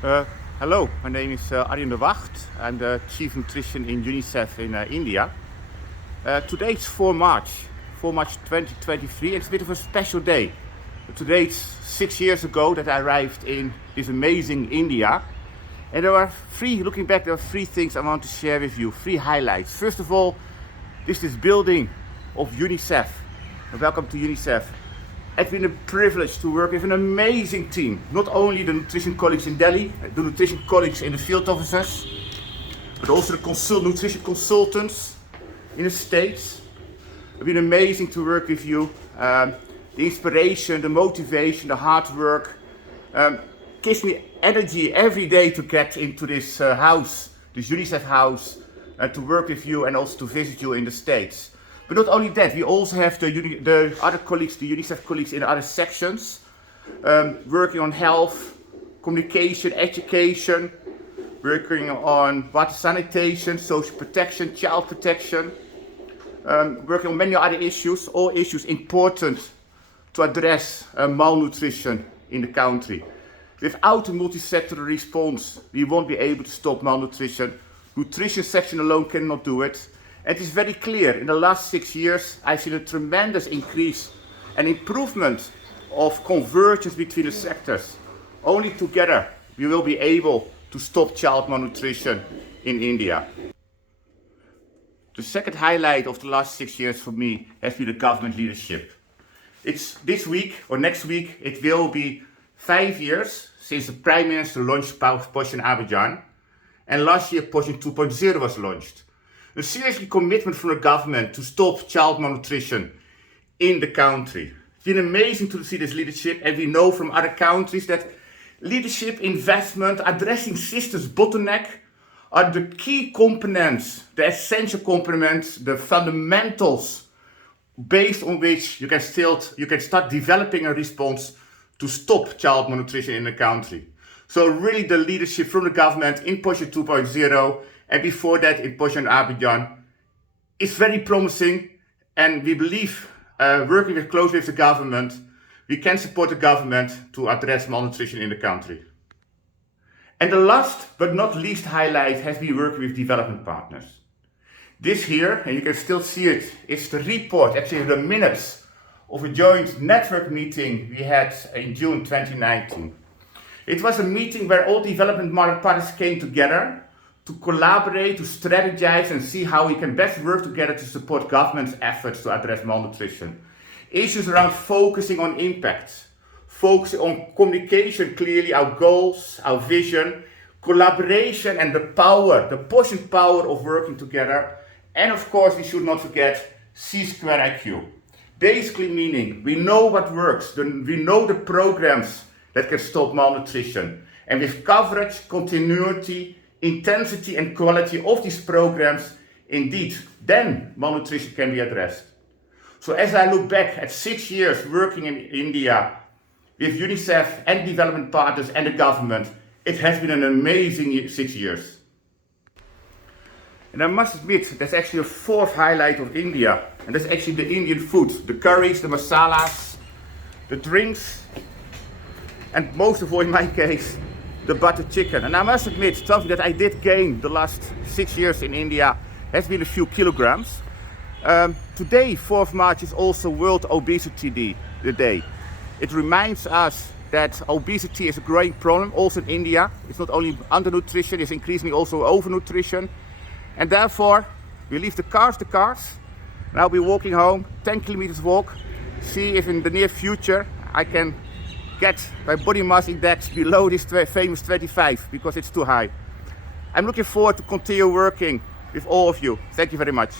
Uh, Hello, my name is Arjen de Wacht. I'm the Chief Nutrition in Unicef in India. Today's 4 March 2023. It's a bit of a special day. Today it's 6 years ago that I arrived in this amazing India. And looking back, there are 3 things I want to share with you, 3 highlights. First of all, this building of Unicef. Welcome to Unicef. It's been a privilege to work with an amazing team. Not only the nutrition colleagues in Delhi, the nutrition colleagues in the field offices, but also the nutrition consultants in the States. It's been amazing to work with you. The inspiration, the motivation, the hard work gives me energy every day to get into this house, this Unicef house, to work with you and also to visit you in the States. But not only that, we also have the other colleagues, the Unicef colleagues in other sections, working on health, communication, education, working on water sanitation, social protection, child protection, working on many other issues, all issues important to address malnutrition in the country. Without a multi-sectoral response, we won't be able to stop malnutrition. Nutrition section alone cannot do it. And it is very clear, in the last 6 years, I've seen a tremendous increase and improvement of convergence between the sectors. Only together we will be able to stop child malnutrition in India. The second highlight of the last 6 years for me has been the government leadership. It's this week or next week, it will be 5 years since the Prime Minister launched Poshan Abhiyan, and last year Poshan 2.0 was launched. A serious commitment from the government to stop child malnutrition in the country. It's been amazing to see this leadership, and we know from other countries that leadership, investment, addressing systems bottleneck are the key components, the essential components, the fundamentals based on which you can start developing a response to stop child malnutrition in the country. So really the leadership from the government in Poshan 2.0 and before that in Poshan Abhiyan is very promising, and we believe, working closely with the government, we can support the government to address malnutrition in the country. And the last but not least highlight has been working with development partners. This here, and you can still see it, is the report, actually the minutes of a joint network meeting we had in June 2019. It was a meeting where all development partners came together to collaborate, to strategize and see how we can best work together to support government's efforts to address malnutrition. Issues around focusing on impact, focusing on communication clearly, our goals, our vision, collaboration and the power, the Poshan power of working together. And of course, we should not forget C-square IQ. Basically meaning, we know what works, we know the programs that can stop malnutrition. And with coverage, continuity, intensity and quality of these programs, indeed, then malnutrition can be addressed. So as I look back at 6 years working in India with UNICEF and development partners and the government, it has been an amazing 6 years. And I must admit, there's actually a 4th highlight of India, and that's actually the Indian food, the curries, the masalas, the drinks, and most of all in my case, the butter chicken. And I must admit, something that I did gain the last 6 years in India has been a few kilograms. Today, 4th March, is also World Obesity Day. It reminds us that obesity is a growing problem also in India. It's not only undernutrition, it's increasingly also overnutrition. And therefore, we leave the cars. And I'll be walking home, 10 kilometers walk, see if in the near future I can get my body mass index below this famous 25, because it's too high. I'm looking forward to continue working with all of you. Thank you very much.